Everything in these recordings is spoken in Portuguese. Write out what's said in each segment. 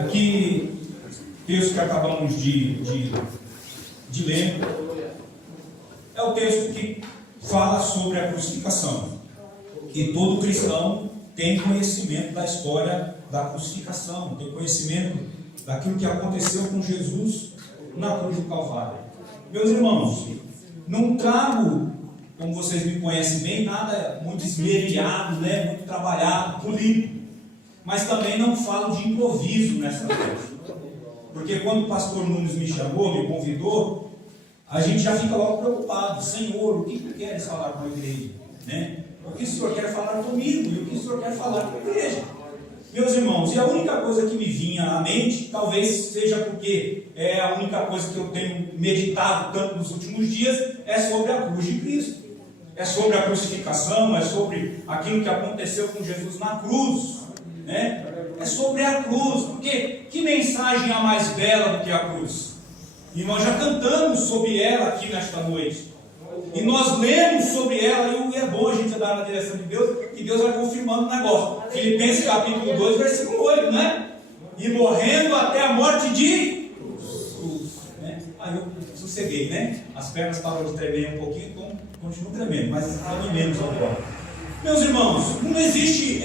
Aqui, texto que acabamos de ler, é o texto que fala sobre a crucificação. E todo cristão tem conhecimento da história da crucificação, tem conhecimento daquilo que aconteceu com Jesus na cruz do Calvário. Meus irmãos, não trago, como vocês me conhecem bem, nada muito esmerilhado, muito trabalhado, polido. Mas também não falo de improviso nessa noite. Porque quando o pastor Nunes me chamou, me convidou, a gente já fica logo preocupado. Senhor, o que tu queres falar com a igreja? O que o Senhor quer falar comigo? E o que o Senhor quer falar com a igreja? Meus irmãos, e a única coisa que me vinha à mente, talvez seja porque é a única coisa que eu tenho meditado tanto nos últimos dias, é sobre a cruz de Cristo. É sobre a crucificação, é sobre aquilo que aconteceu com Jesus na cruz. É sobre a cruz, porque que mensagem há mais bela do que a cruz? E nós já cantamos sobre ela aqui nesta noite, e nós lemos sobre ela, e é bom a gente andar na direção de Deus, que Deus vai confirmando o negócio. Filipenses capítulo 2, versículo 8, E morrendo até a morte de cruz. Aí eu sosseguei, as pernas estavam de tremer um pouquinho, então continuo tremendo, mas treme menos agora. Meus irmãos, não existe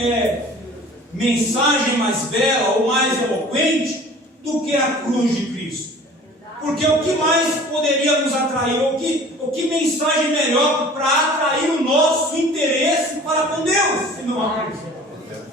mensagem mais bela ou mais eloquente do que a cruz de Cristo. Porque o que mais poderia nos atrair, o que mensagem melhor para atrair o nosso interesse para com Deus, se não a cruz?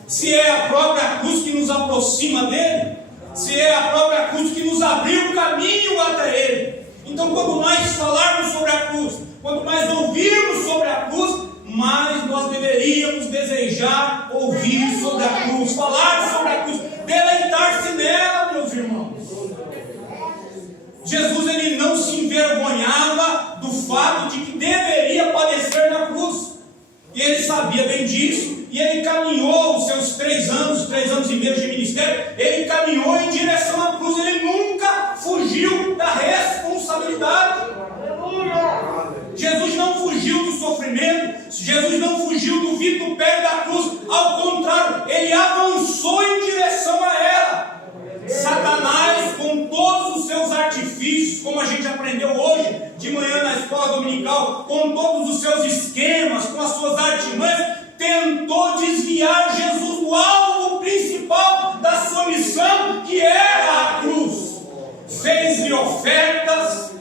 Se é a própria cruz que nos aproxima dele, se é a própria cruz que nos abriu o caminho até ele. Então, quanto mais falarmos sobre a cruz, quanto mais ouvirmos sobre a cruz, mais nós deveríamos desejar ouvir sobre a cruz, falar sobre a cruz, deleitar-se nela, meus irmãos. Jesus, ele não se envergonhava do fato de que deveria padecer na cruz. E ele sabia bem disso, e ele caminhou os seus 3 anos e meio de ministério, ele caminhou em direção à cruz, ele nunca fugiu da responsabilidade. Jesus não fugiu do sofrimento, Jesus não fugiu do vitupério da cruz, ao contrário, ele avançou em direção a ela. Satanás, com todos os seus artifícios, como a gente aprendeu hoje de manhã na escola dominical, com todos os seus esquemas, com as suas artimanhas, tentou desviar Jesus do alvo principal da sua missão, que era a cruz. Fez-lhe ofertas,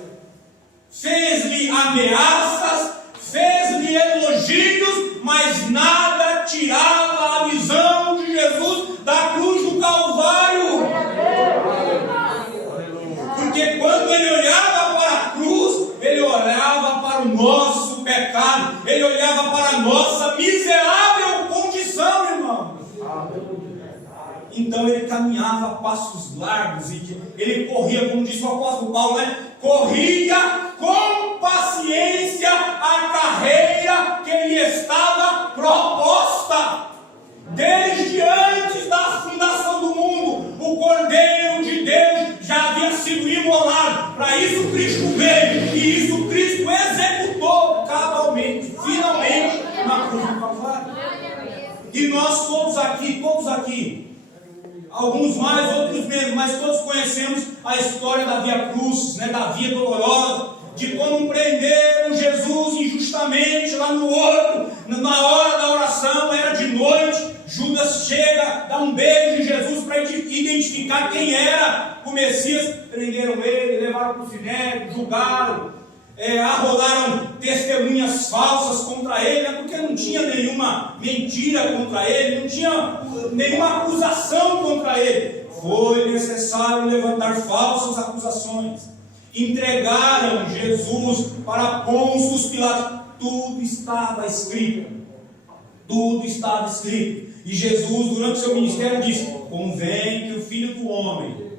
fez-lhe ameaças, fez-lhe elogios, mas nada tirava a visão de Jesus da cruz do Calvário. Porque quando ele olhava para a cruz, ele olhava para o nosso pecado, ele olhava para a nossa miserável condição, irmão. Então ele caminhava a passos largos, e ele corria, como disse o apóstolo Paulo, corria com paciência a carreira que lhe estava proposta. Desde antes da fundação do mundo, o Cordeiro de Deus já havia sido imolado. Para isso Cristo veio, e isso Cristo executou cabalmente, finalmente, na cruz do Calvário. E nós todos aqui, alguns mais, outros menos, mas todos conhecemos a história da Via Crucis, da Via Dolorosa, de como prenderam Jesus injustamente lá no horto, na hora da oração, era de noite. Judas chega, dá um beijo em Jesus para identificar quem era o Messias. Prenderam ele, levaram para o sinédrio, julgaram, arrolaram testemunhas falsas contra ele, porque não tinha nenhuma mentira contra ele, não tinha nenhuma acusação contra ele. Foi necessário levantar falsas acusações. Entregaram Jesus para Pôncio Pilatos. Tudo estava escrito. Tudo estava escrito. E Jesus, durante seu ministério, disse: convém que o Filho do Homem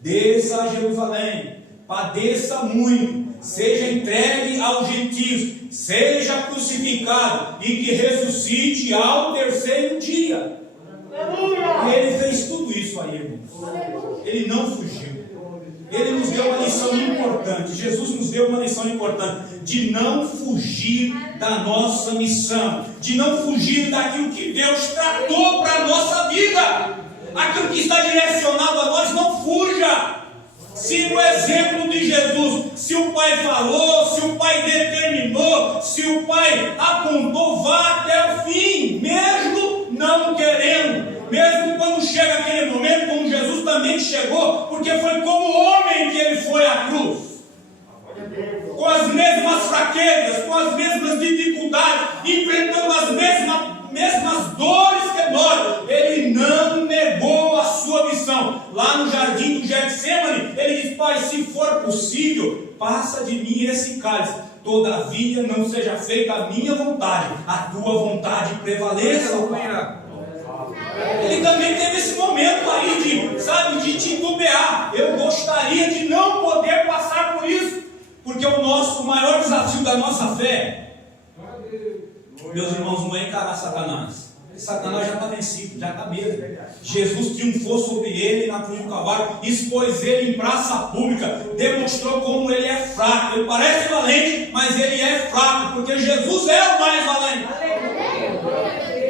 desça a Jerusalém, padeça muito, seja entregue aos gentios, seja crucificado e que ressuscite ao 3º dia. E ele fez tudo isso aí, irmãos. Ele não fugiu. Ele nos deu uma lição importante. Jesus nos deu uma lição importante de não fugir da nossa missão, de não fugir daquilo que Deus tratou para a nossa vida, aquilo que está direcionado a nós Aleluia! Se no exemplo de Jesus, se o Pai falou, se o Pai determinou, se o Pai apontou, vá até o fim, mesmo não querendo. Mesmo quando chega aquele momento, como Jesus também chegou, porque foi como homem que ele foi à cruz. Com as mesmas fraquezas, com as mesmas dificuldades, enfrentando as mesmas dores que nós, ele não negou a sua missão. Lá no jardim do Getsemane, ele diz: Pai, se for possível, passa de mim esse cálice, todavia não seja feita a minha vontade, a tua vontade prevaleça. Ele também teve esse momento aí de titubear. Eu gostaria de não poder passar por isso, porque o maior desafio da nossa fé, meus irmãos, não é encarar Satanás. Satanás já está vencido, já está mesmo. Jesus triunfou sobre ele na cruz do Calvário, expôs ele em praça pública, demonstrou como ele é fraco. Ele parece valente, mas ele é fraco, porque Jesus é o mais valente.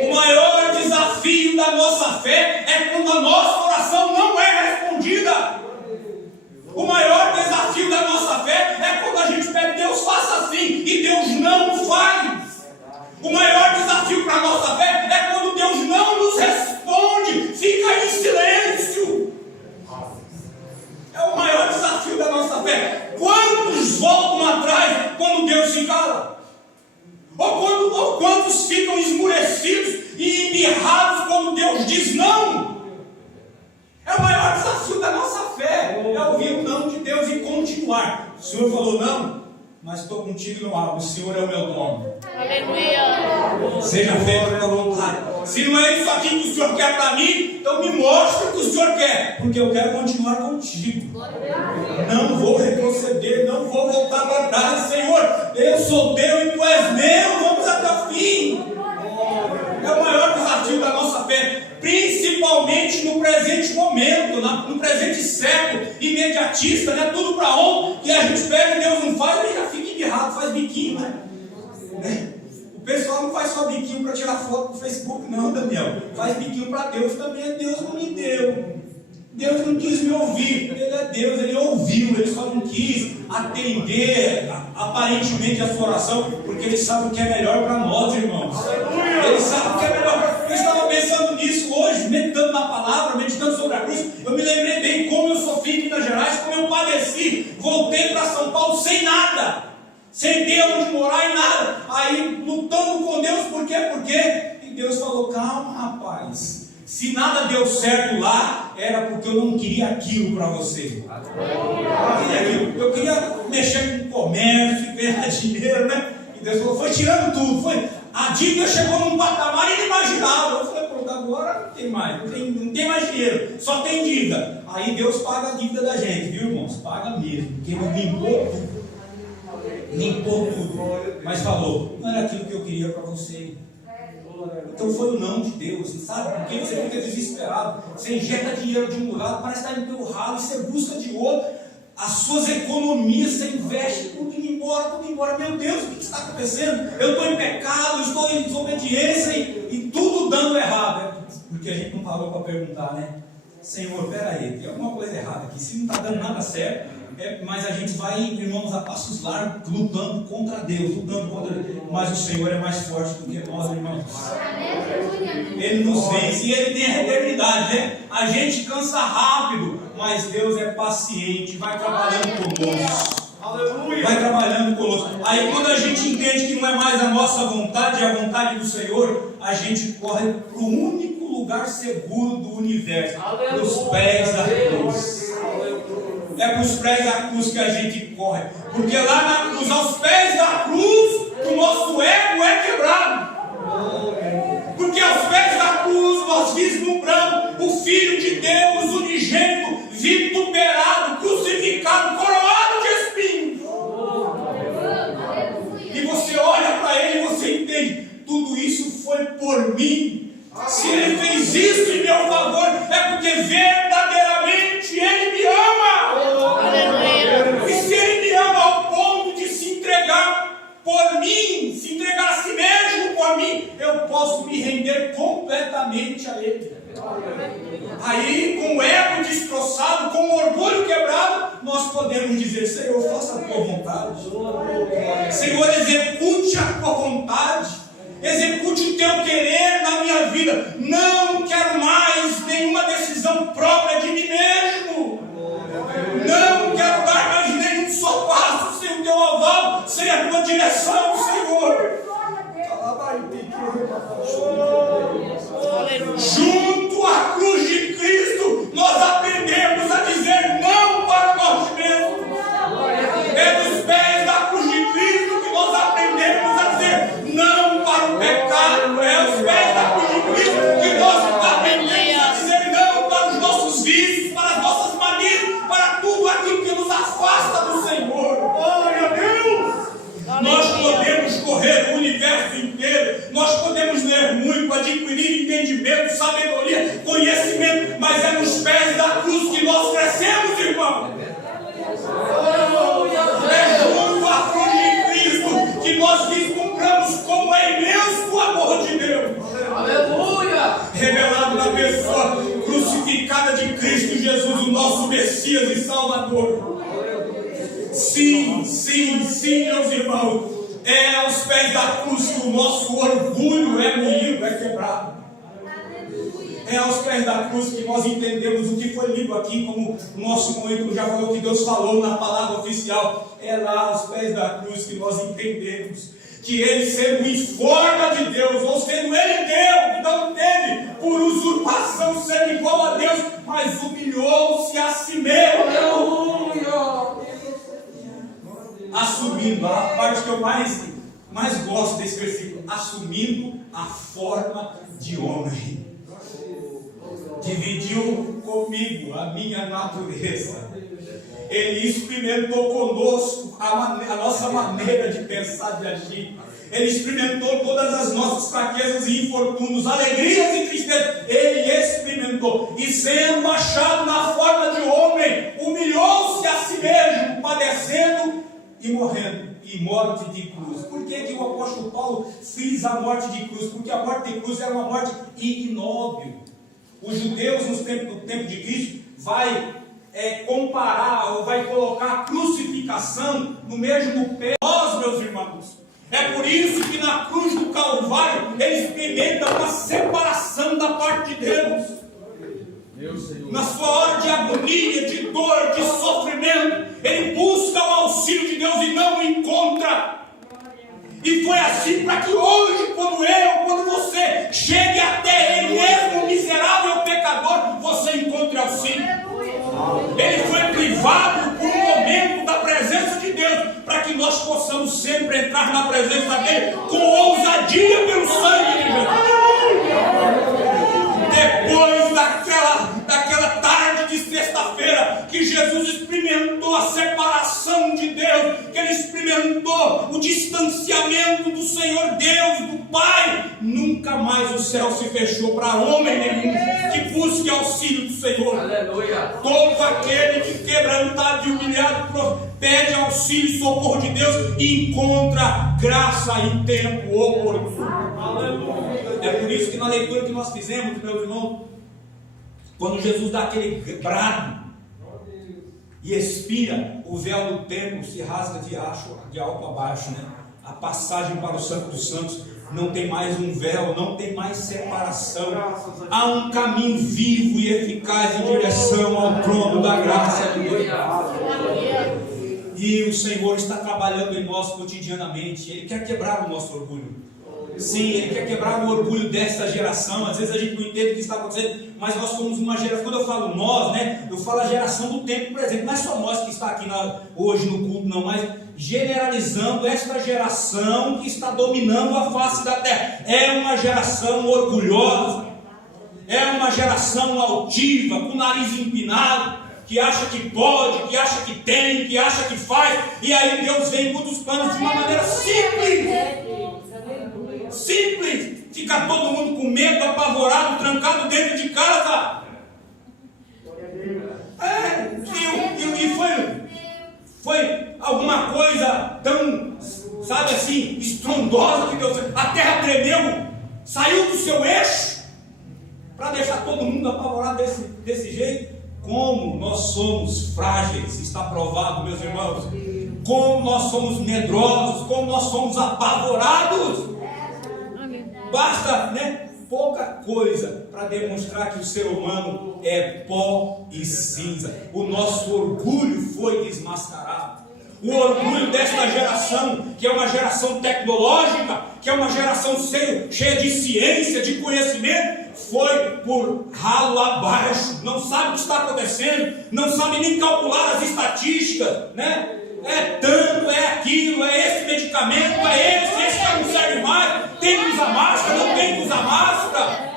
O maior desafio da nossa fé é quando a nossa oração não é respondida. O maior desafio da nossa fé é quando a gente pede: Deus, faça assim, e Deus não faz. O maior desafio para a nossa fé é quando Deus não nos responde, fica em silêncio. É o maior desafio da nossa fé. Quantos voltam atrás quando Deus se cala? Ou quantos ficam esmurecidos e embirrados quando Deus diz não? É o maior desafio da nossa fé, é ouvir o não de Deus e continuar. O Senhor falou não, mas estou contigo no alvo, o Senhor é o meu dono. Aleluia! Seja feita a tua vontade. Se não é isso aqui que o Senhor quer para mim, então me mostre o que o Senhor quer, porque eu quero continuar contigo. Não vou retroceder, não vou voltar para trás. Senhor, eu sou teu e tu és meu, vamos até o fim. É o maior desafio da nossa fé, principalmente no presente momento, no presente século, imediatista, né? Tudo para ontem, que a gente pede e Deus não faz, ele já fica embirrado, faz biquinho, né? O pessoal não faz só biquinho para tirar foto no Facebook, não, Daniel. Faz biquinho para Deus também. Deus não me deu. Deus não quis me ouvir. Ele é Deus, ele ouviu, ele só não quis atender aparentemente a sua oração, porque ele sabe o que é melhor para nós, irmãos. Ele sabe o que é melhor. Eu estava pensando nisso hoje, meditando na palavra, meditando sobre a cruz. Eu me lembrei bem como eu sofri em Minas Gerais, como eu padeci. Voltei para São Paulo sem nada, sem ter onde morar e nada. Aí lutando com Deus, por quê? E Deus falou: calma, rapaz. Se nada deu certo lá, era porque eu não queria aquilo para você. Eu queria mexer com comércio, ganhar dinheiro, né? E Deus falou: foi tirando tudo. A dívida chegou num patamar inimaginável. Eu falei: pronto, agora não tem mais, não tem mais dinheiro, só tem dívida. Aí Deus paga a dívida da gente, viu, irmãos? Paga mesmo, porque Ele limpou tudo. Mas falou: não era aquilo que eu queria para você. Então foi o não de Deus, sabe? Porque você fica desesperado, você injeta dinheiro de um lado, parece estar no teu ralo, e você busca de outro, as suas economias, você investe, tudo indo embora. Meu Deus, o que está acontecendo? Eu estou em pecado, eu estou em desobediência e tudo dando errado. Porque a gente não parou para perguntar, né? Senhor, peraí, tem alguma coisa errada aqui, se não está dando nada certo. Mas a gente vai, irmãos, a passos largos, lutando contra Deus, mas o Senhor é mais forte do que nós, irmãos. Ele nos vence e Ele tem a eternidade, né? A gente cansa rápido, mas Deus é paciente, vai trabalhando conosco. Vai trabalhando conosco. Aí quando a gente entende que não é mais a nossa vontade, é a vontade do Senhor, a gente corre para o único lugar seguro do universo, para os pés da cruz. É para os pés da cruz que a gente corre, porque lá na cruz, aos pés da cruz, o nosso ego é quebrado. Porque aos pés da cruz nós vislumbramos o Filho de Deus, unigênito, vituperado, crucificado, coroado de espinhos. E você olha para Ele e você entende: tudo isso foi por mim. Se Ele fez isso em meu favor, é porque verdadeiramente Ele me ama. E se Ele me ama ao ponto de se entregar por mim, se entregar a si mesmo por mim, eu posso me render completamente a Ele. Aí, com o ego destroçado, com o orgulho podemos dizer: Senhor, faça a tua vontade. Senhor, execute a tua vontade. Execute o teu querer na minha vida. Não quero mais nenhuma decisão própria de mim mesmo. Não quero dar mais nenhum só passo sem o teu aval, sem a tua direção, Senhor. Junto à cruz de Cristo, nós aprendemos a dizer não para nós mesmos. É dos pés da cruz de Cristo que nós aprendemos a dizer não para o pecado. É aos pés da cruz de Cristo que nós aprendemos a dizer não para os nossos vícios, para as nossas manias, para tudo aquilo que nos afasta do Senhor. Glória a Deus! Nós podemos correr o universo inteiro, nós podemos ler muito, adquirir entendimento, sabedoria, conhecimento, mas é nos pés da cruz que nós crescemos, irmão. É junto à cruz de Cristo que nós vislumbramos como é imenso o amor de Deus. Aleluia! Revelado na pessoa crucificada de Cristo Jesus, o nosso Messias e Salvador. Sim, sim, sim, meus irmãos. É aos pés da cruz que o nosso orgulho é moído, é quebrado. É aos pés da cruz que nós entendemos o que foi lido aqui, como o nosso irmão já falou, que Deus falou na palavra oficial. É lá aos pés da cruz que nós entendemos que Ele, sendo em forma de Deus, ou sendo Ele Deus, não teve por usurpação ser igual a Deus, mas humilhou-se a si mesmo. Aleluia! Assumindo, a parte que eu mais gosto desse versículo, assumindo a forma de homem. Dividiu comigo a minha natureza. Ele experimentou conosco a nossa maneira de pensar, de agir. Ele experimentou todas as nossas fraquezas e infortúnios, alegrias e tristezas. Ele experimentou. E sendo achado na forma de homem, humilhou-se a si mesmo, padecendo e morrendo. E morte de cruz. Por que o apóstolo Paulo fez a morte de cruz? Porque a morte de cruz era uma morte ignóbil. Os judeus, no tempo de Cristo, vai comparar ou vai colocar a crucificação no mesmo pé. Nós, meus irmãos, é por isso que na cruz do Calvário ele experimenta uma separação da parte de Deus. Na sua hora de agonia, de dor, de sofrimento, ele busca o auxílio de Deus e não o encontra. E foi assim para que hoje, quando você chegue até Ele mesmo, miserável pecador, você encontre auxílio. Ele foi privado por um momento da presença de Deus, para que nós possamos sempre entrar na presença dEle com ousadia pelo sangue de Jesus. Depois daquela tarde de sexta-feira, que Jesus experimentou a separação de Deus, que Ele experimentou o distanciamento do Senhor Deus, do Pai, nunca mais o céu se fechou para homem nenhum que busque auxílio do Senhor. Aleluia. Todo aquele que quebrantado e humilhado pede auxílio e socorro de Deus e encontra graça em tempo oportuno. Aleluia. É por isso que na leitura que nós fizemos, meu irmão, quando Jesus dá aquele brado e expira, o véu do templo se rasga de alto a baixo, né? A passagem para o Santo dos Santos, não tem mais um véu, não tem mais separação. Há um caminho vivo e eficaz em direção ao trono da graça de Deus. E o Senhor está trabalhando em nós cotidianamente. Ele quer quebrar o nosso orgulho. Sim, Ele quer quebrar o orgulho dessa geração. Às vezes a gente não entende o que está acontecendo, mas nós somos uma geração. Quando eu falo nós, né, eu falo a geração do tempo presente. Não é só nós que está aqui hoje no culto, não, mas generalizando esta geração que está dominando a face da terra. É uma geração orgulhosa, é uma geração altiva, com o nariz empinado, que acha que pode, que acha que tem, que acha que faz, e aí Deus vem com os planos de uma maneira simples. Simples, fica todo mundo com medo, apavorado, trancado dentro de casa. E foi alguma coisa tão, sabe assim, estrondosa que Deus. A terra tremeu, saiu do seu eixo, para deixar todo mundo apavorado desse jeito. Como como nós somos frágeis, está provado, meus irmãos, como nós somos medrosos, como nós somos apavorados. Basta, pouca coisa para demonstrar que o ser humano é pó e cinza. O nosso orgulho foi desmascarado. O orgulho desta geração, que é uma geração tecnológica, que é uma geração cheia de ciência, de conhecimento, foi por ralo abaixo. Não sabe o que está acontecendo, não sabe nem calcular as estatísticas, É tanto, é aquilo, é esse medicamento, é esse já não serve mais, tem que usar máscara, não tem que usar máscara.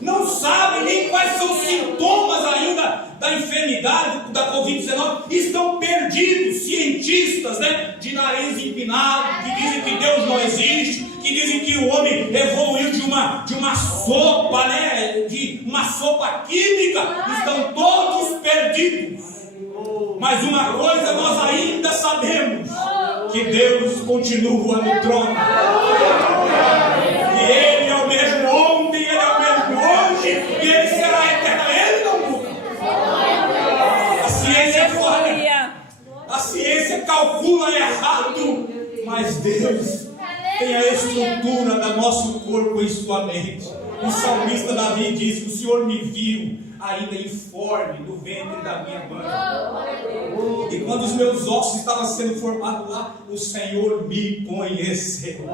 Não sabe nem quais são os sintomas ainda da enfermidade, da Covid-19. Estão perdidos, cientistas, de nariz empinado, que dizem que Deus não existe, que dizem que o homem evoluiu de uma sopa, de uma sopa química. Estão todos perdidos. Mas uma coisa nós ainda sabemos: que Deus continua no trono. E Ele é o mesmo ontem, Ele é o mesmo hoje, e Ele será eterno. Ele não muda. A ciência falha, a ciência calcula errado, mas Deus tem a estrutura do nosso corpo em sua mente. O salmista Davi diz que o Senhor me viu ainda informe no ventre da minha mãe. E quando os meus ossos estavam sendo formados lá, o Senhor me conheceu.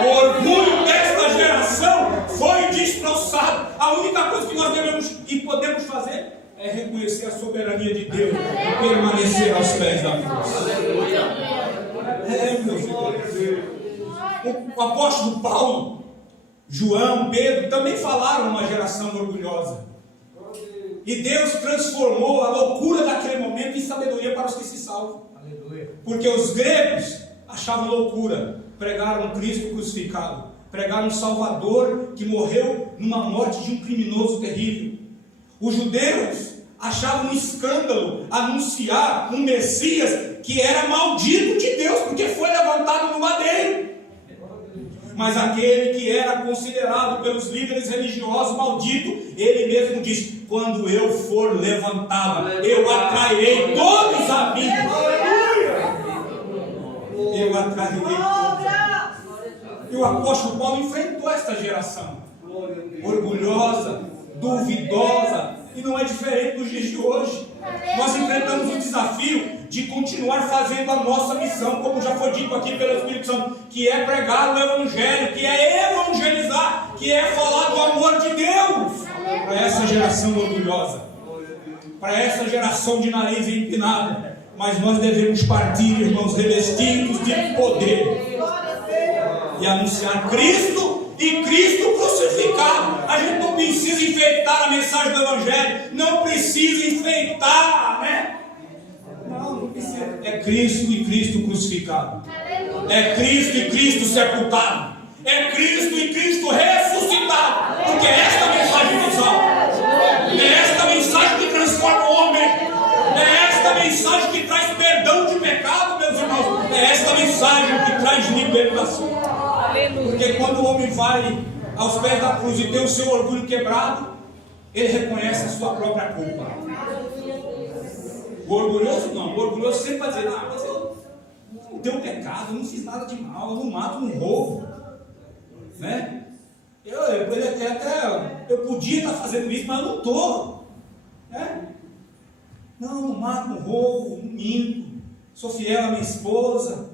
O orgulho desta geração foi destroçado. A única coisa que nós devemos e podemos fazer é reconhecer a soberania de Deus e permanecer aos pés da cruz. Meus irmãos. O apóstolo Paulo, João, Pedro também falaram uma geração orgulhosa. E Deus transformou a loucura daquele momento em sabedoria para os que se salvam. Porque os gregos achavam loucura, pregaram um Cristo crucificado, pregaram um Salvador que morreu numa morte de um criminoso terrível. Os judeus achavam um escândalo anunciar um Messias que era maldito de Deus, porque foi levantado no madeiro. Mas aquele que era considerado pelos líderes religiosos maldito, ele mesmo diz: quando eu for levantado, eu atrairei todos a mim. Eu atrairei todos. E o apóstolo Paulo enfrentou esta geração orgulhosa, duvidosa, e não é diferente dos dias de hoje. Nós enfrentamos o desafio de continuar fazendo a nossa missão, como já foi dito aqui pelo Espírito Santo, que é pregar o Evangelho, que é evangelizar, que é falar do amor de Deus para essa geração orgulhosa, para essa geração de nariz empinado. Mas nós devemos partir, irmãos, revestidos de poder e anunciar Cristo e Cristo crucificado. A gente não precisa enfeitar a mensagem do Evangelho, não precisa enfeitar, Não precisa. É Cristo e Cristo crucificado. É Cristo e Cristo sepultado. É Cristo e Cristo ressuscitado. Porque é esta mensagem que salva. É esta mensagem que transforma o homem. É esta mensagem que traz perdão de pecado, meus irmãos. É esta mensagem que traz libertação. Porque quando o homem vai aos pés da cruz e tem o seu orgulho quebrado, ele reconhece a sua própria culpa. O orgulhoso não. O orgulhoso sempre vai dizer: mas eu não tenho pecado, eu não fiz nada de mal, eu não mato, não roubo, eu podia estar fazendo isso, mas eu não estou, Não mato, não roubo, não minto, sou fiel à minha esposa,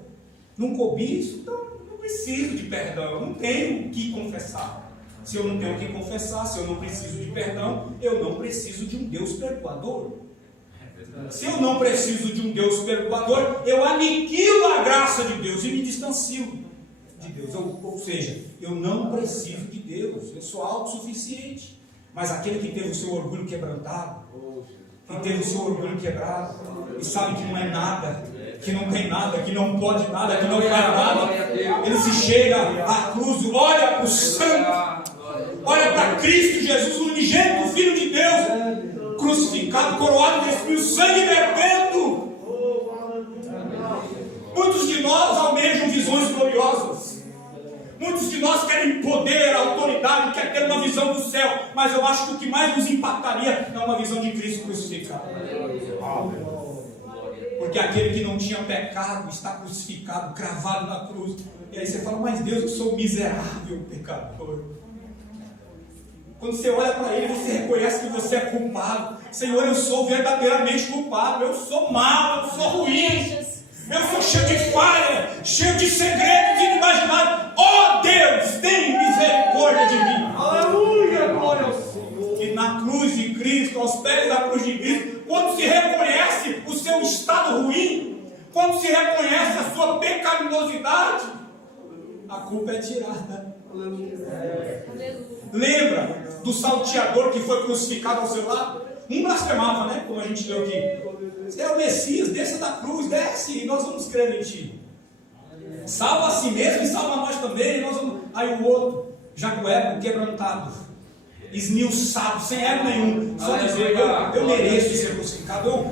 não cobiço, então não preciso de perdão, eu não tenho o que confessar. Se eu não tenho o que confessar, se eu não preciso de perdão, eu não preciso de um Deus perdoador. Se eu não preciso de um Deus perdoador, eu aniquilo a graça de Deus e me distancio de Deus. Ou seja, eu não preciso de Deus, eu sou autossuficiente. Mas aquele que teve o seu orgulho quebrantado, que teve o seu orgulho quebrado, e sabe que não é nada, que não tem nada, que não pode nada, que não faz nada, ele se chega à cruz, olha para o santo, olha para Cristo Jesus, o unigênito Filho de Deus, crucificado, coroado de Espírito, sangue vertendo. Muitos de nós almejam visões gloriosas. Muitos Muitos de nós querem poder, autoridade, querem ter uma visão do céu, mas eu acho que o que mais nos impactaria é uma visão de Cristo crucificado. Porque aquele que não tinha pecado está crucificado, cravado na cruz. E aí você fala, mas Deus, eu sou miserável pecador. Quando você olha para Ele, você reconhece que você é culpado. Senhor, eu sou verdadeiramente culpado. Eu sou mau, eu sou ruim. Eu sou cheio de falha, cheio de segredos inimagináveis. Oh Deus, tem misericórdia de mim. Aleluia, glória ao Senhor. E na cruz de Cristo, aos pés da cruz de Cristo, quando se reconhece o seu estado ruim, quando se reconhece a sua pecaminosidade, a culpa é tirada. Lembra do salteador que foi crucificado ao seu lado? Um blasfemava, né? Como a gente leu aqui. Você é o Messias, desça da cruz, desce, e nós vamos crer em ti. Salva a si mesmo e salva nós também. Nós vamos... Aí o outro, já com o ego quebrantado, esmiuçado, sem ego nenhum, só dizer, eu mereço ser crucificado.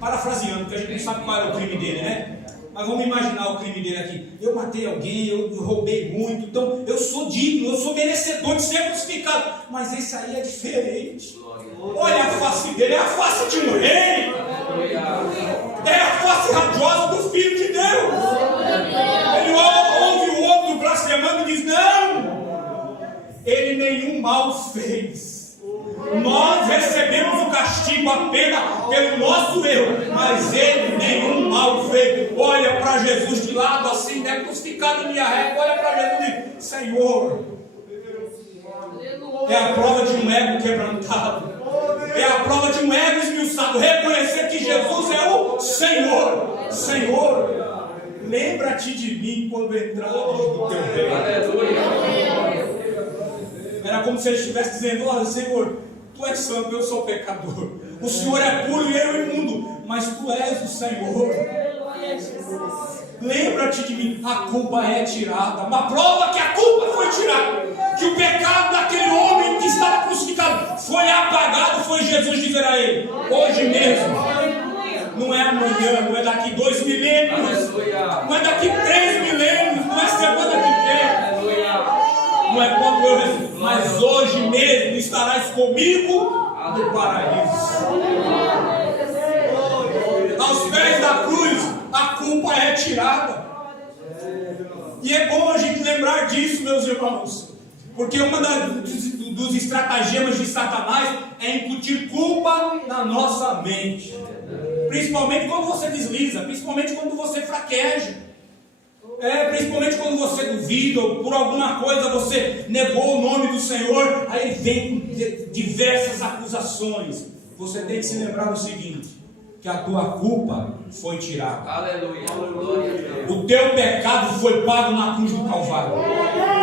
Parafraseando, porque a gente não sabe qual era o crime dele, né? Mas vamos imaginar o crime dele aqui. Eu matei alguém, eu roubei muito, então eu sou digno, eu sou merecedor de ser crucificado. Mas esse aí é diferente. Olha a face dele, é a face de um rei. É a face radiosa do Filho de Deus. Ele ouve o outro blasfemando e diz, não, ele nenhum mal fez. Nós recebemos o castigo, a pena pelo nosso erro, mas ele nenhum mal fez. Olha para Jesus de lado assim, né, crucificado em minha régua. Olha para Jesus e diz, Senhor, é a prova de um ego quebrantado, é a prova de um ego esmiuçado, reconhecer que Jesus é o Senhor. Senhor, lembra-te de mim quando entrares no teu reino. Era como se ele estivesse dizendo, olha Senhor, tu és santo, eu sou pecador. O Senhor é puro e eu imundo, mas tu és o Senhor. Lembra-te de mim, a culpa é tirada. Uma prova que a culpa foi tirada, que o pecado daquele homem que estava crucificado foi apagado, foi Jesus dizer a ele, hoje mesmo, não é amanhã, não é daqui 2 milênios, não é daqui 3 milênios, não é semana que vem, não é quando eu ressuscito, mas hoje mesmo estarás comigo no paraíso. Aos pés da cruz, a culpa é tirada. E é bom a gente lembrar disso, meus irmãos, porque uma dos estratagemas de Satanás é incutir culpa na nossa mente, principalmente quando você desliza, principalmente quando você fraqueja, principalmente quando você duvida, ou por alguma coisa você negou o nome do Senhor, aí ele vem com diversas acusações. Você tem que se lembrar do seguinte, que a tua culpa foi tirada. Aleluia. O teu pecado foi pago na cruz do Calvário.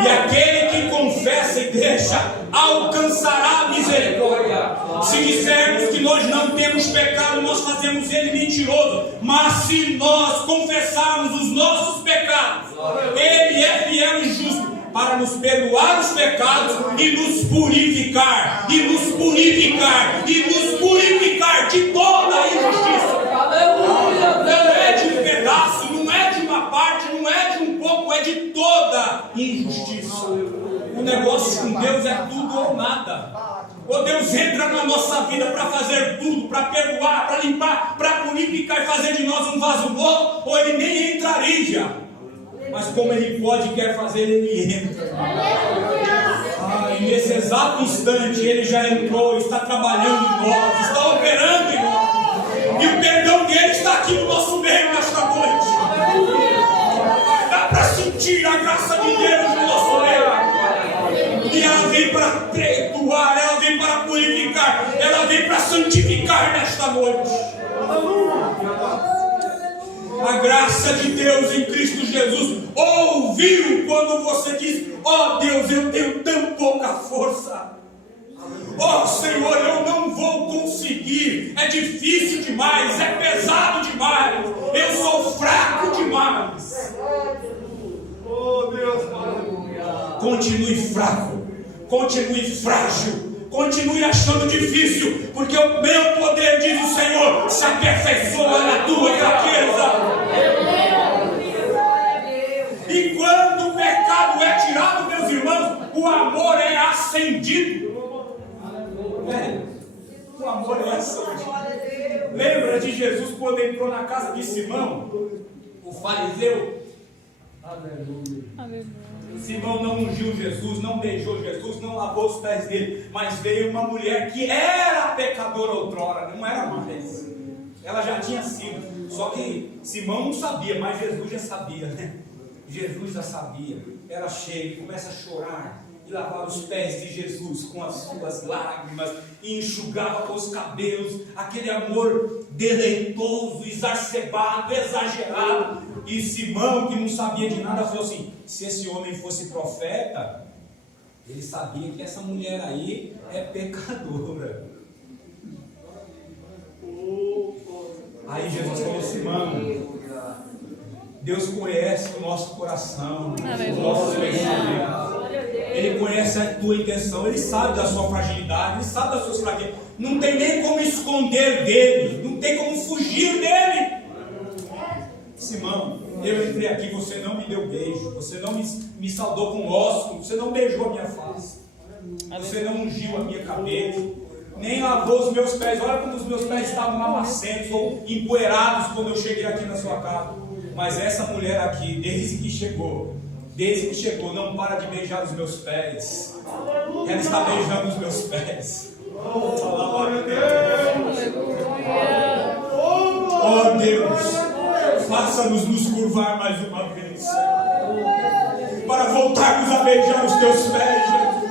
E aquele que confessa e deixa alcançará a misericórdia. Se dissermos que nós não temos pecado, nós fazemos ele mentiroso. Mas se nós confessarmos os nossos pecados, ele é fiel e justo para nos perdoar os pecados e nos purificar, e nos purificar, e nos purificar de toda a injustiça. Não é de um pedaço, não é de uma parte, não é de um pouco, é de toda injustiça. O negócio com Deus é tudo ou nada. Ou Deus entra na nossa vida para fazer tudo, para perdoar, para limpar, para purificar e fazer de nós um vaso novo, ou ele nem entraria. Mas como ele pode e quer fazer, ele entra. E nesse exato instante ele já entrou, está trabalhando em nós, está operando em nós. E o perdão dele está aqui no nosso meio nesta noite. Dá para sentir a graça de Deus no nosso meio. E ela vem para perdoar, ela vem para purificar, ela vem para santificar nesta noite. A graça de Deus em Cristo Jesus ouviu quando você diz, ó Deus, eu tenho tão pouca força. Ó Senhor, eu não vou conseguir, é difícil demais, é pesado demais, eu sou fraco demais. Oh Deus, continue fraco, continue frágil, continue achando difícil, porque o meu poder, diz o Senhor, se aperfeiçoa na tua fraqueza. E quando o pecado é tirado o amor é acendido. O amor é acendido. Lembra de Jesus quando entrou na casa de Simão, o fariseu? Aleluia. Simão não ungiu Jesus, não beijou Jesus, não lavou os pés dele, mas veio uma mulher que era pecadora outrora, não era mais. Ela já tinha sido, só que Simão não sabia, mas Jesus já sabia, né? Jesus já sabia. Era cheio, começa a chorar e lavar os pés de Jesus com as suas lágrimas e enxugava com os cabelos, aquele amor deleitoso, exacerbado, exagerado. E Simão, que não sabia de nada, falou assim: se esse homem fosse profeta, ele sabia que essa mulher aí é pecadora. Aí Jesus falou: Simão, Deus conhece o nosso coração, o nosso pensamento. Ele conhece a tua intenção, Ele sabe da sua fragilidade, Ele sabe das suas fraquezas. Não tem nem como esconder dele, não tem como fugir dele. Simão, eu entrei aqui, você não me deu beijo, você não me saudou com ósculo, você não beijou a minha face, você não ungiu a minha cabeça, nem lavou os meus pés. Olha como os meus pés estavam lamacentos ou empoeirados quando eu cheguei aqui na sua casa. Mas essa mulher aqui, desde que chegou, não para de beijar os meus pés. Ela está beijando os meus pés. Oh Deus, faça-nos nos curvar mais uma vez, para voltarmos a beijar os teus pés, Jesus.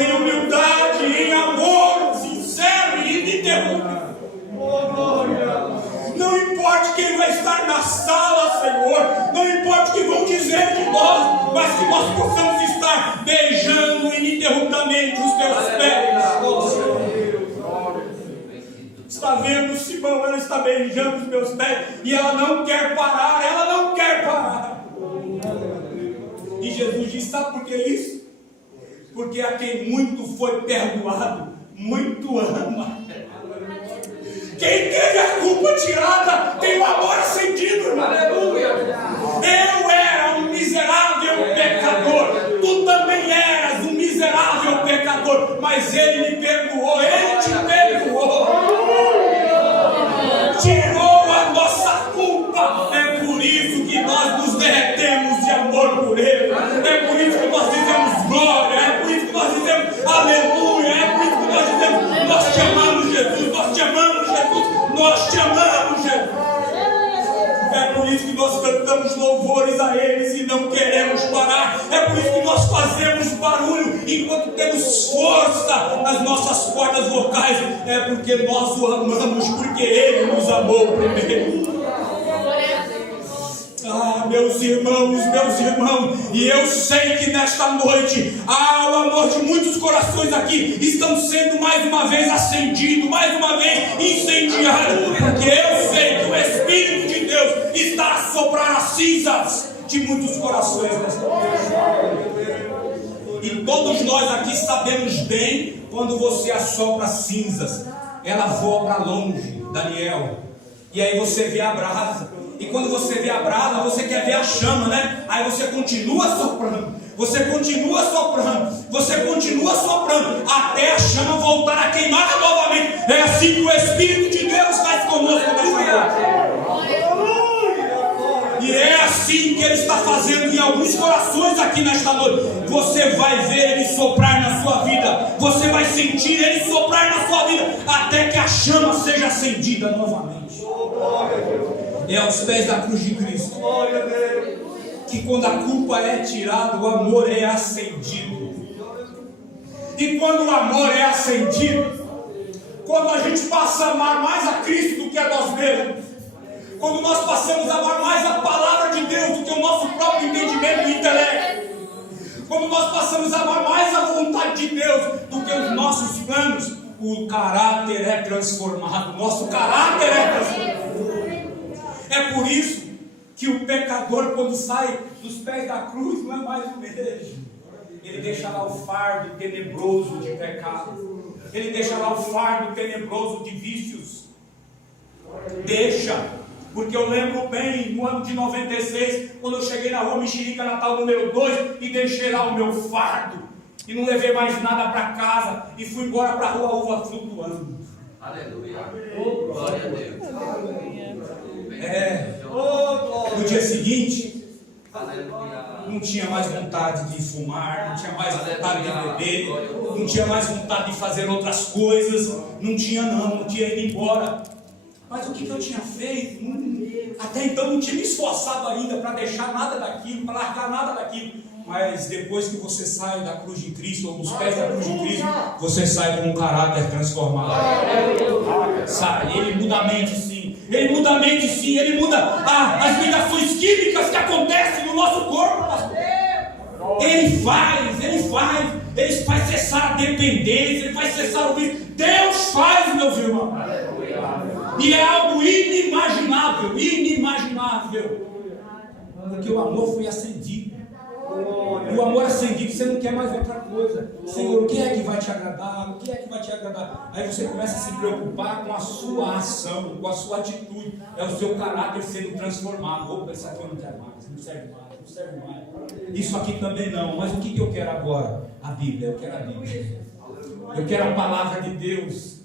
Em humildade, em amor sincero e ininterrupto. Não importa quem vai estar na sala, Senhor, não importa o que vão dizer de nós, mas que nós possamos estar beijando ininterruptamente os teus pés. Está vendo, Simão? Ela está beijando os meus pés e ela não quer parar, E Jesus diz: sabe por que isso? Porque a quem muito foi perdoado, muito ama. Quem teve a culpa tirada tem o amor acendido, irmão. Aleluia. Eu era um miserável pecador, tu também eras um miserável pecador, mas Ele me perdoou, Ele te perdoou, tirou a nossa culpa. É por isso que nós nos derretemos de amor por Ele, é por isso que nós dizemos glória, é por isso que nós dizemos aleluia, é por isso que nós dizemos: nós te amamos, Jesus, nós te amamos, Jesus, nós te amamos, Jesus. É por isso que nós cantamos louvores a eles e não queremos parar. É por isso que nós fazemos barulho enquanto temos força nas nossas cordas vocais. É porque nós o amamos, porque Ele nos amou primeiro. Ah, meus irmãos, e eu sei que nesta noite o amor de muitos corações aqui estão sendo mais uma vez acendido, mais uma vez incendiado, porque eu sei que o Espírito de Deus está a soprar as cinzas de muitos corações nesta noite. E todos nós aqui sabemos bem quando você assopra cinzas, ela voa para longe, Daniel, e aí você vê a brasa. E quando você vê a brasa, você quer ver a chama, né? Aí você continua soprando, até a chama voltar a queimar novamente. É assim que o Espírito de Deus faz conosco nesta noite. E é assim que Ele está fazendo em alguns corações aqui nesta noite. Você vai ver Ele soprar na sua vida, você vai sentir Ele soprar na sua vida, até que a chama seja acendida novamente. É aos pés da cruz de Cristo que, quando a culpa é tirada, o amor é acendido. E quando o amor é acendido, quando a gente passa a amar mais a Cristo do que a nós mesmos, quando nós passamos a amar mais a palavra de Deus do que o nosso próprio entendimento e intelecto, quando nós passamos a amar mais a vontade de Deus do que os nossos planos, o caráter é transformado. Nosso caráter é transformado. É por isso que o pecador, quando sai dos pés da cruz, não é mais o mesmo. Ele deixa lá o fardo tenebroso de pecado, ele deixa lá o fardo tenebroso de vícios, porque eu lembro bem, no ano de 96, quando eu cheguei na rua Mexerica, Natal número 2, e deixei lá o meu fardo, e não levei mais nada para casa, e fui embora para a rua Uva flutuando. Aleluia. Glória a Deus. No dia seguinte, não tinha mais vontade de fumar, não tinha mais vontade de beber, não tinha mais vontade de fazer outras coisas, não tinha ido embora. Mas o que eu tinha feito? Até então não tinha me esforçado ainda para deixar nada daquilo, para largar nada daquilo. Mas depois que você sai da cruz de Cristo, ou dos pés da cruz de Cristo, você sai com um caráter transformado. Sai, ele muda a mente sim. Ele muda a mente sim, ele muda as ligações químicas que acontecem no nosso corpo, pastor. Ele faz cessar a dependência, ele faz cessar o vício. Deus faz, meus irmãos. E é algo inimaginável. Porque o amor foi acendido. E o amor acendido, você não quer mais outra coisa. Senhor, o que é que vai te agradar? O que é que vai te agradar? Aí você começa a se preocupar com a sua ação, com a sua atitude. É o seu caráter sendo transformado. Opa, isso aqui eu não quero mais, não serve mais. Isso aqui também não. Mas o que eu quero agora? A Bíblia. Eu quero a Bíblia. Eu quero a palavra de Deus.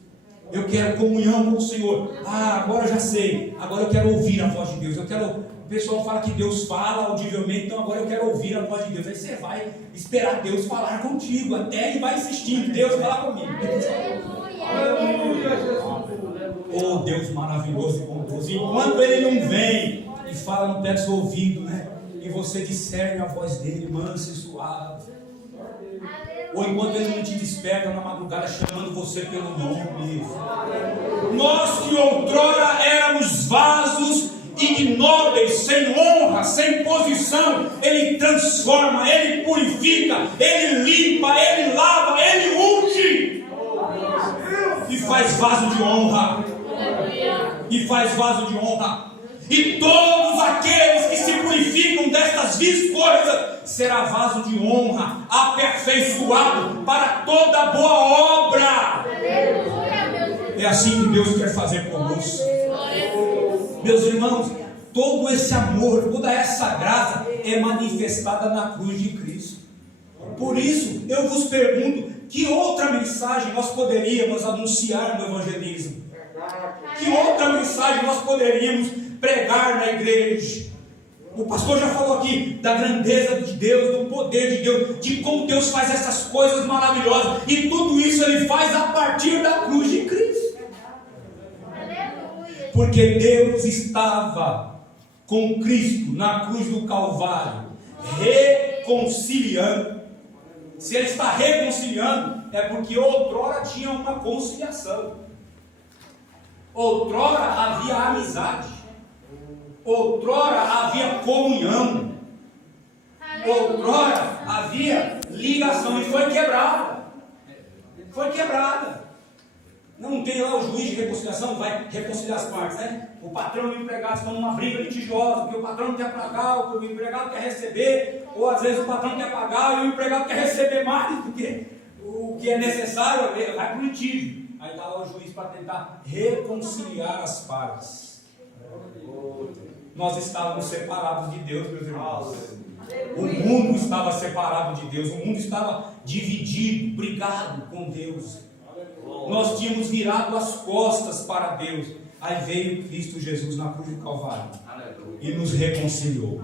Eu quero comunhão com o Senhor. Agora eu já sei. Agora eu quero ouvir a voz de Deus. O pessoal fala que Deus fala audivelmente, então agora eu quero ouvir a voz de Deus. Aí você vai esperar Deus falar contigo, até e vai insistindo, Deus fala comigo. Oh, Deus maravilhoso e bondoso. Enquanto Ele não vem e fala no pé do seu ouvido, né? E você discerne a voz dele, mansa e suave. Ou enquanto Ele não te desperta na madrugada chamando você pelo nome. Nós que outrora éramos vasos ignóbeis, sem honra, sem posição, Ele transforma, Ele purifica, Ele limpa, Ele lava, Ele unge e faz vaso de honra. E todos aqueles que se purificam destas vis coisas será vaso de honra, aperfeiçoado para toda boa obra. É assim que Deus quer fazer conosco. Meus irmãos, todo esse amor, toda essa graça é manifestada na cruz de Cristo. Por isso, eu vos pergunto, que outra mensagem nós poderíamos anunciar no evangelismo? Que outra mensagem nós poderíamos pregar na igreja? O pastor já falou aqui da grandeza de Deus, do poder de Deus, de como Deus faz essas coisas maravilhosas. E tudo isso Ele faz a partir da cruz de Cristo. Porque Deus estava com Cristo na cruz do Calvário, reconciliando. Se Ele está reconciliando, é porque outrora tinha uma conciliação. Outrora havia amizade. Outrora havia comunhão. Outrora havia ligação e foi quebrada. Não tem lá o juiz de reconciliação, vai reconciliar as partes, né? O patrão e o empregado estão numa briga litigiosa, porque o patrão não quer pagar, o empregado quer receber, ou às vezes o patrão quer pagar e o empregado quer receber mais, porque o que é necessário vai para o litígio. Aí está lá o juiz para tentar reconciliar as partes. Nós estávamos separados de Deus, meus irmãos. O mundo estava separado de Deus, o mundo estava dividido, brigado com Deus. Nós tínhamos virado as costas para Deus. Aí veio Cristo Jesus na cruz do Calvário e nos reconciliou.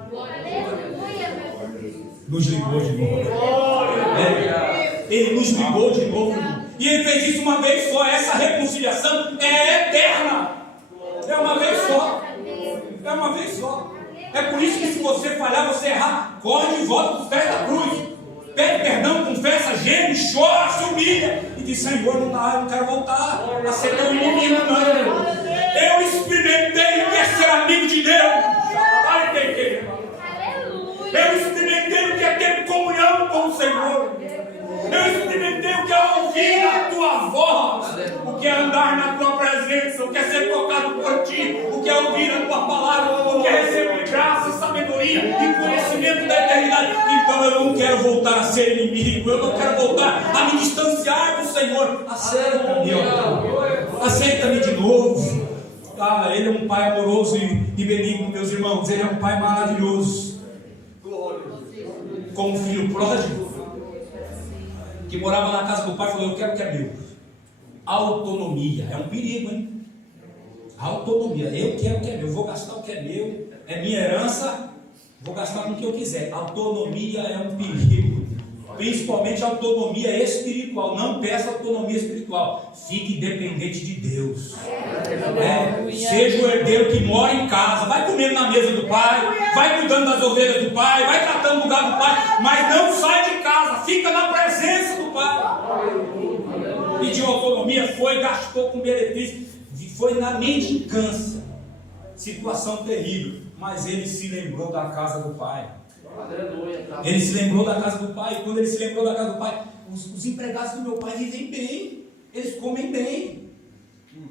Nos ligou de novo. Ele nos ligou de novo. E Ele fez isso uma vez só. Essa reconciliação é eterna. É uma vez só. É por isso que se você falhar, você errar, corre de volta dos pés da cruz. Pede perdão, confessa, geme, chora, se humilha. E diz: Senhor, não dá, eu não quero voltar a ser teu inimigo, não. Eu experimentei o que é ser amigo de Deus. Eu experimentei o que é ter comunhão com o Senhor. Eu experimentei o que é ouvir a tua voz, o que é andar na tua presença, o que é ser tocado por ti, o que é ouvir a tua palavra, o que é receber graça, sabedoria e conhecimento da eternidade. Então eu não quero voltar a ser inimigo, eu não quero voltar a me distanciar do Senhor. Aceita-me, ó. Aceita-me de novo. Ele é um pai amoroso e benigno, meus irmãos. Ele é um pai maravilhoso. Como um filho pródigo que morava na casa do pai, falou: eu quero o que é meu. Autonomia. É um perigo, hein? Autonomia. Eu quero o que é meu. Vou gastar o que é meu. É minha herança. Vou gastar com o que eu quiser. Autonomia é um perigo. Principalmente autonomia espiritual. Não peça autonomia espiritual. Fique dependente de Deus. Seja o herdeiro que mora em casa. Vai comendo na mesa do pai. Vai cuidando das ovelhas do pai. Vai tratando o lugar do pai. Mas não sai de casa. Fica na presença do pai. Pediu autonomia. Foi, gastou com benefício. Foi na mendicância. Situação terrível. Mas ele se lembrou da casa do pai. Ele se lembrou da casa do pai. E quando ele se lembrou da casa do pai, os empregados do meu pai vivem bem. Eles comem bem.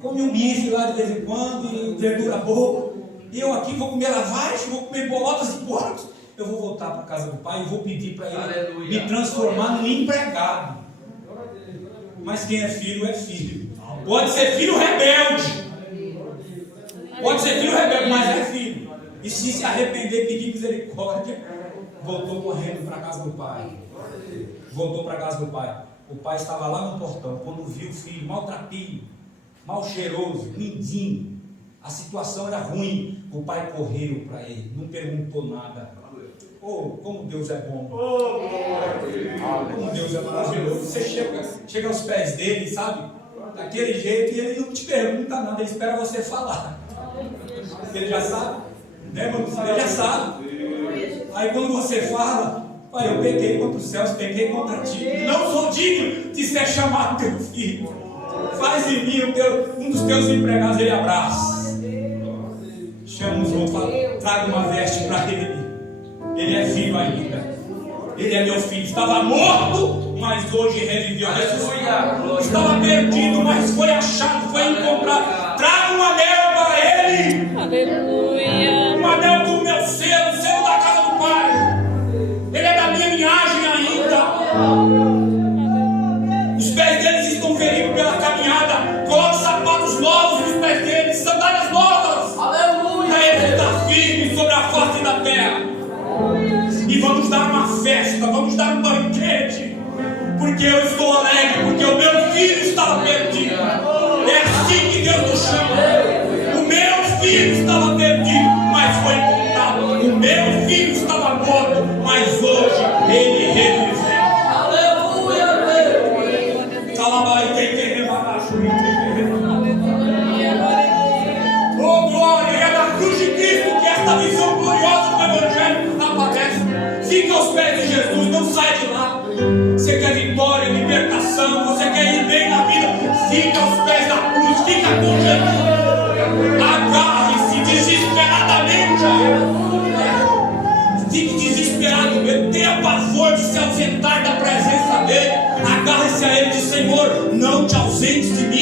Comem um bife lá de vez em quando, e verdura boa. E eu aqui vou comer lavagem, vou comer bolotas e porcos. Eu vou voltar para a casa do pai e vou pedir para ele me transformar num empregado. Mas quem é filho é filho. Pode ser filho rebelde. Pode ser filho rebelde, mas é filho. E se arrepender e pedir misericórdia, voltou correndo para a casa do pai. Voltou para a casa do pai. O pai estava lá no portão. Quando viu o filho maltrapilho, mal cheiroso, lindinho, a situação era ruim. O pai correu para ele, não perguntou nada. Oh, como Deus é bom. Como Deus é maravilhoso. Você chega aos pés dele, sabe? Daquele jeito, e ele não te pergunta nada, ele espera você falar. Ele já sabe, né, mano? Ele já sabe. Aí quando você fala: pai, eu pequei contra os céus, pequei contra ti, não sou digno de ser chamado teu filho. Faz em mim um dos teus empregados. Ele abraça, chama os outros, fala: traga uma veste para ele. Ele é filho ainda. Ele é meu filho. Estava morto, mas hoje reviveu. Estava perdido, mas foi achado, foi encontrado. Traga um anel para ele. Aleluia. Um anel com o meu selo, o selo da casa do pai. Ele é da minha linhagem ainda. Os pés deles estão feridos pela caminhada. Coloque sapatos novos nos pés deles, sandálias novas. Aleluia. Para ele estar firme sobre a face da terra. E vamos dar uma festa, vamos dar um banquete, porque eu estou alegre, porque o meu filho estava perdido. É assim que Deus nos chama. O meu filho estava perdido, mas foi encontrado. O meu filho estava morto, mas hoje ele reviveu. Aleluia, Deus. Calabai, oh glória, é da cruz de Cristo que esta visão gloriosa do Evangelho aparece. Fica aos pés de Jesus, não sai de lá. Você quer vitória, libertação, você quer ir bem na vida, fica aos pés da cruz, fica com Jesus. Agarre-se desesperadamente a Ele. Fique desesperado, tenha pavor de se ausentar da presença dele. Agarre-se a Ele e diz: Senhor, não te ausentes de mim.